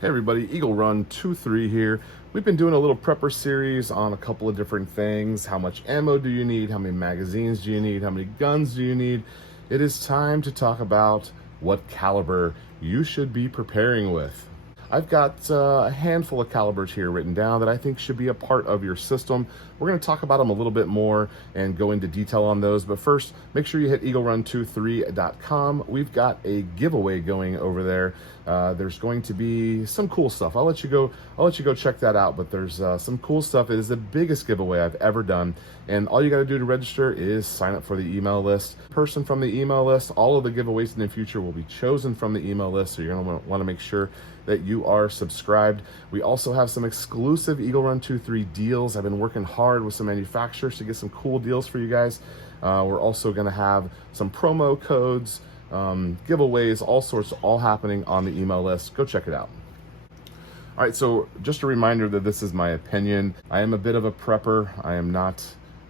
Hey everybody, Eagle Run 23 here. We've been doing a little prepper series on a couple of different things. How much ammo do you need? How many magazines do you need? How many guns do you need? It is time to talk about what caliber you should be preparing with. I've got a handful of calibers here written down that I think should be a part of your system. We're going to talk about them a little bit more and go into detail on those. But first, make sure you hit eaglerun23.com. We've got a giveaway going over there. There's going to be some cool stuff. I'll let you go check that out. But there's some cool stuff. It is the biggest giveaway I've ever done. And all you got to do to register is sign up for the email list. Person from the email list, all of the giveaways in the future will be chosen from the email list. So you're going to want to make sure that you are subscribed. We also have some exclusive Eagle Run 23 deals. I've been working hard with some manufacturers to get some cool deals for you guys. We're also going to have some promo codes, giveaways, all sorts, all happening on the email list. Go check it out. All right, so just a reminder that this is my opinion. I am a bit of a prepper. I am not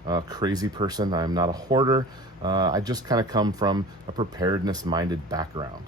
a crazy person. I am not a hoarder. I just kind of come from a preparedness-minded background.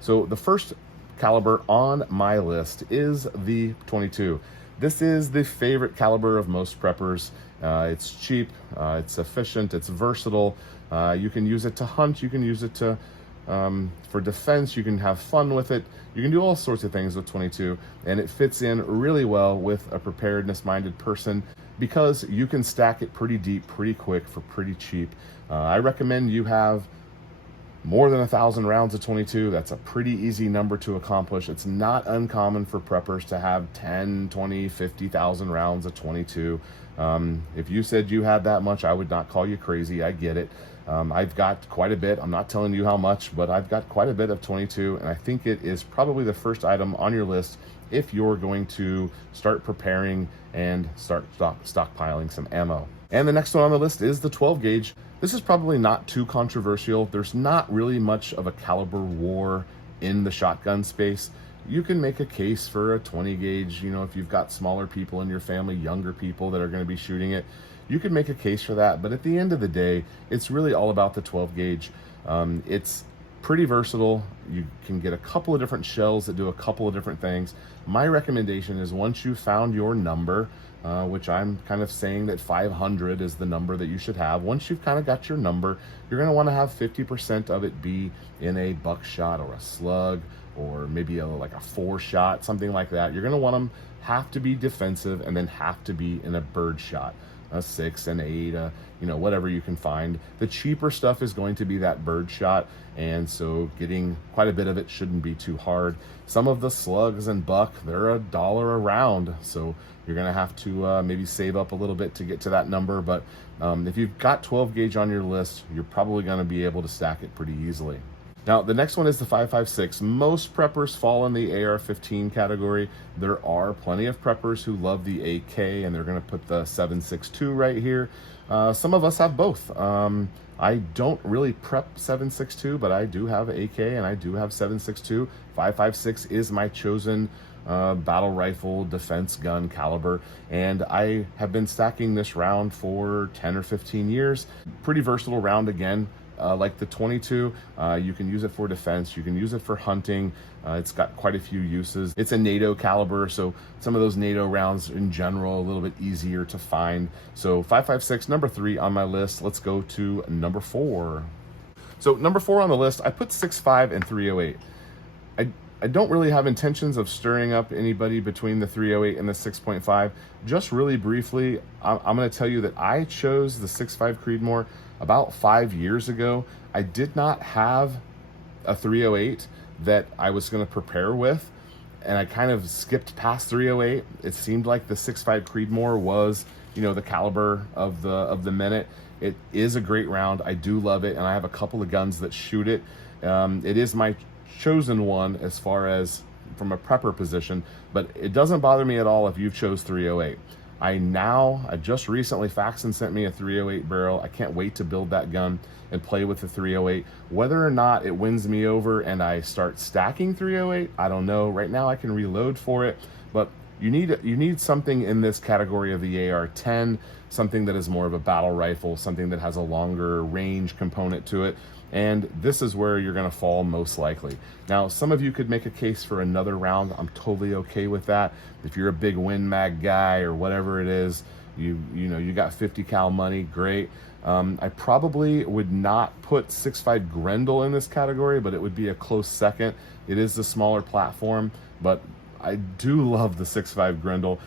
So the first caliber on my list is the 22. This is the favorite caliber of most preppers. It's cheap, it's efficient, it's versatile. You can use it to hunt, you can use it to for defense, you can have fun with it. You can do all sorts of things with 22, and it fits in really well with a preparedness-minded person because you can stack it pretty deep, pretty quick for pretty cheap. I recommend you have more than 1,000 rounds of 22. That's a pretty easy number to accomplish. It's not uncommon for preppers to have 10, 20, 50,000 rounds of 22. If you said you had that much, I would not call you crazy. I get it. I've got quite a bit. I'm not telling you how much, but I've got quite a bit of 22, and I think it is probably the first item on your list if you're going to start preparing and start stockpiling some ammo. And the next one on the list is the 12 gauge. This is probably not too controversial. There's not really much of a caliber war in the shotgun space. You can make a case for a 20 gauge, you know, if you've got smaller people in your family, younger people that are going to be shooting it, you can make a case for that. But at the end of the day, it's really all about the 12 gauge. It's pretty versatile. You can get a couple of different shells that do a couple of different things. My recommendation is once you've found your number, which I'm kind of saying that 500 is the number that you should have. Once you've kind of got your number, you're going to want to have 50% of it be in a buckshot or a slug or maybe like a 4-shot, something like that. You're going to want them have to be defensive and then have to be in a bird shot, a 6, an 8, you know, whatever you can find. The cheaper stuff is going to be that bird shot, and so getting quite a bit of it shouldn't be too hard. Some of the slugs and buck, they're $1 a round, so you're gonna have to maybe save up a little bit to get to that number. But if you've got 12 gauge on your list, you're probably gonna be able to stack it pretty easily. Now, the next one is the 5.56. Most preppers fall in the AR-15 category. There are plenty of preppers who love the AK, and they're going to put the 7.62 right here. Some of us have both. I don't really prep 7.62, but I do have AK and I do have 7.62. 5.56 is my chosen battle rifle defense gun caliber, and I have been stacking this round for 10 or 15 years. Pretty versatile round again. Like the 22, you can use it for defense, you can use it for hunting. It's got quite a few uses. It's a NATO caliber, so some of those NATO rounds in general a little bit easier to find. So 5.56, number 3 on my list. Let's go to number 4. So number 4 on the list, I put 6.5 and 308. I don't really have intentions of stirring up anybody between the 308 and the 6.5. Just really briefly, I'm going to tell you that I chose the 6.5 Creedmoor about 5 years ago. I did not have a 308 that I was going to prepare with, and I kind of skipped past 308. It seemed like the 6.5 Creedmoor was, you know, the caliber of the minute. It is a great round. I do love it, and I have a couple of guns that shoot it. It is my chosen one as far as from a prepper position, but it doesn't bother me at all if you've chose 308. I just recently, Faxon sent me a 308 barrel. I can't wait to build that gun and play with the 308. Whether or not it wins me over and I start stacking 308, I don't know. Right now I can reload for it, but you need something in this category of the AR-10, something that is more of a battle rifle, something that has a longer range component to it. and this is where you're going to fall most likely. Now, some of you could make a case for another round. I'm totally okay with that. If you're a big Win Mag guy or whatever it is, you know, you got 50 cal money, great. I probably would not put 6.5 Grendel in this category, but it would be a close second. It is the smaller platform, but I do love the 6.5 Grendel.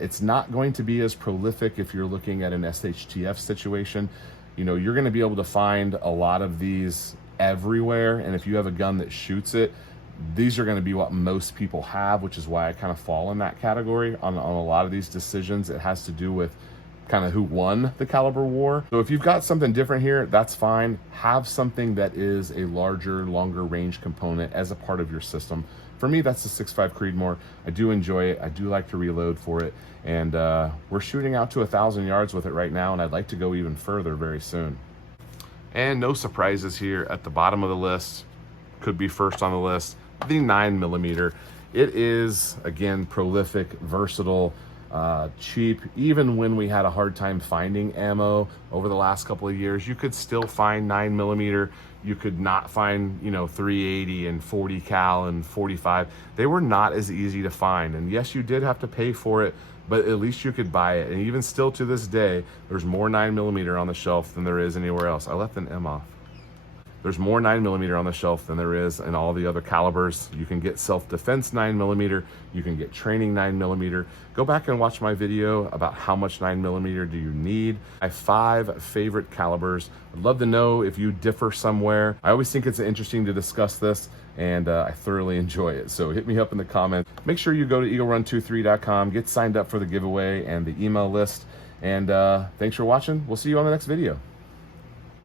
It's not going to be as prolific if you're looking at an SHTF situation. You know, you're going to be able to find a lot of these everywhere, and if you have a gun that shoots it, these are going to be what most people have, which is why I kind of fall in that category on a lot of these decisions. It has to do with kind of who won the caliber war. So if you've got something different here, that's fine. Have something that is a larger, longer range component as a part of your system. For me, that's the 6.5 Creedmoor. I do enjoy it. I do like to reload for it. And we're shooting out to 1,000 yards with it right now, and I'd like to go even further very soon. And no surprises here at the bottom of the list. Could be first on the list, the 9mm. It is, again, prolific, versatile, cheap. Even when we had a hard time finding ammo over the last couple of years, you could still find 9mm. You could not find, you know, 380 and 40 cal and 45. They were not as easy to find. And yes, you did have to pay for it, but at least you could buy it. And even still to this day, there's more 9mm on the shelf than there is anywhere else. I left an M off. There's more 9mm on the shelf than there is in all the other calibers. You can get self-defense 9mm, you can get training 9mm. Go back and watch my video about how much 9mm do you need. I have 5 favorite calibers. I'd love to know if you differ somewhere. I always think it's interesting to discuss this, and I thoroughly enjoy it. So hit me up in the comments. Make sure you go to eaglerun23.com, get signed up for the giveaway and the email list. And thanks for watching. We'll see you on the next video.